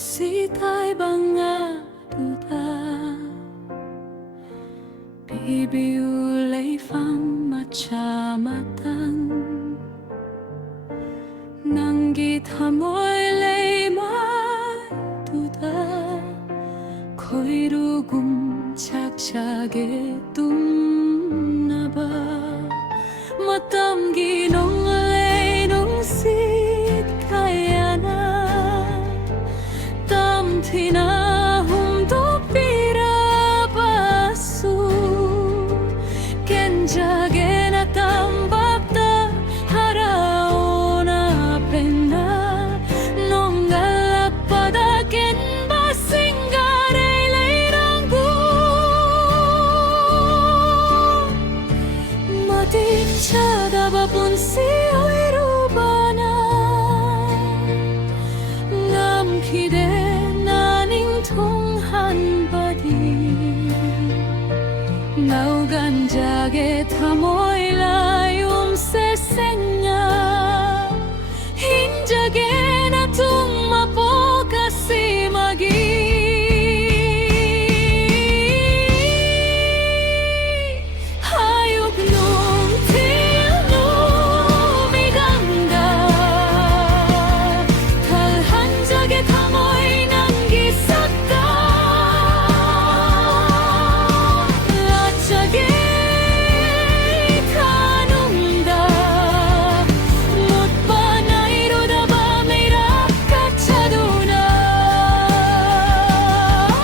sita'y bangaduda Bibiulay fang macamatan Nanggit hamoy lay maduda Koirugum chakchage tumnaba Matam ginong lay nung sit kayana Tam tinahum do pirabasu Kenjage na tambabda haraona pena Nongalak padaken basingare leiranggu Matik chadabapun siyoy rubana Ngam kide naning tonghanbadi Ngau ganjage tamoy layum sesenya Hinjage na tummapo kasimagi Hayop nung tilno miganda Kalhanjage tamoy nanggisaka Lachage kanungda Mutpa na irodaba meirap kachaduna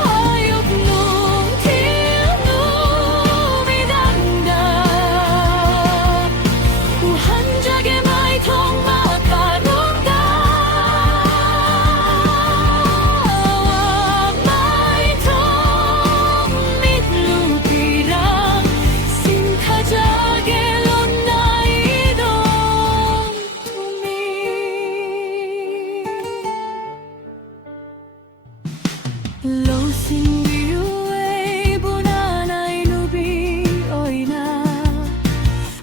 Hayop nung tilno miganda Uhanjage may tong makarongda May tong mitlupirang Sinkhajage lonay dong tumi Lo singiyuay bunanay nubi oyna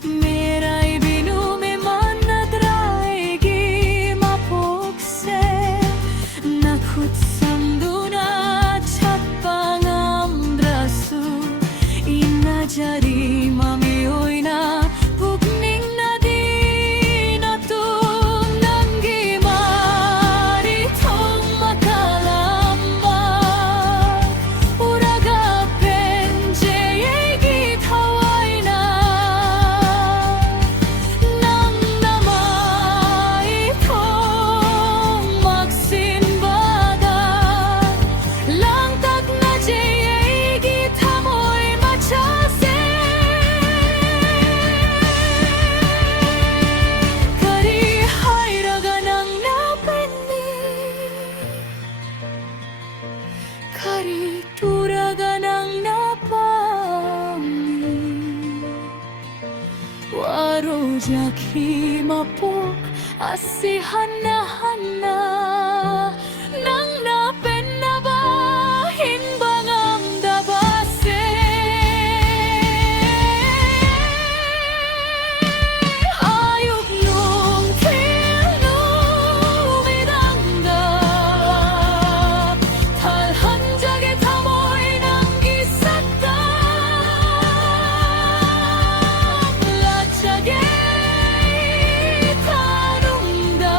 Miray binume man na draigi mapokse Nakutsam duna chapangam drasu Inajari mami oyna pugning nadi natum Nanggi maritong makalamba Uraga penje yegi thaway na Nang namay itong magsinbada Langtag na jeyegi tamoy machase Kari hayraga nang napeni Kari turaga nang napamni Waro jaki mapok asihana-hana Nang napenaba hinbangam dabase Ayok nung tilno midangda Talhanjage tamoy nanggisakta Lachage tanungda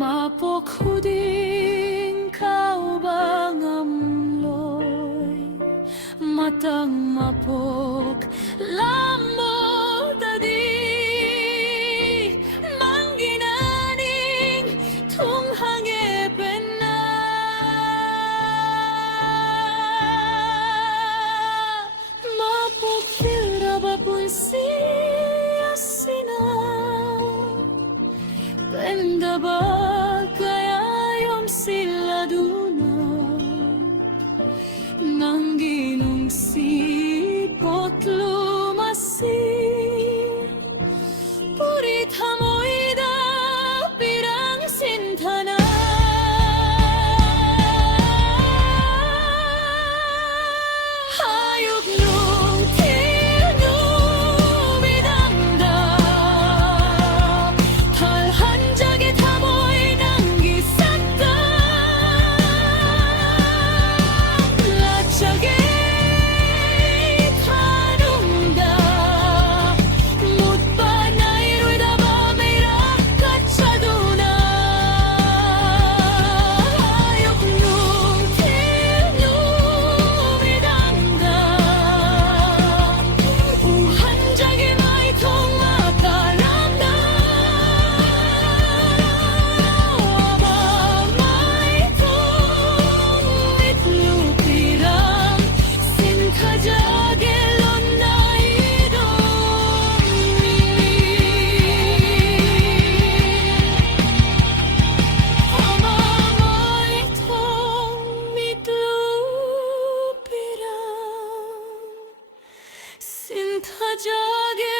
Mapok huding kaubang amloy Matang mapok lamo tadi Mangginaning tunghange pena Mapok tiraba pun siya sina Penda ba kaya yung sila duna Nang ginungsipot lumasi Purit hamoy da pirang sintana Hayop nung tinumidanda Talhan jagit hamoy nang gisakta Latsage tanungda Mutpa na iruida ba may rakat sa duna Hayop nung tinumidanda Uhan jagit ay kong makaramda Mamay kong itlupirang Sinkajagelon na idomi Mamay kong itlupirang Sinkajagelon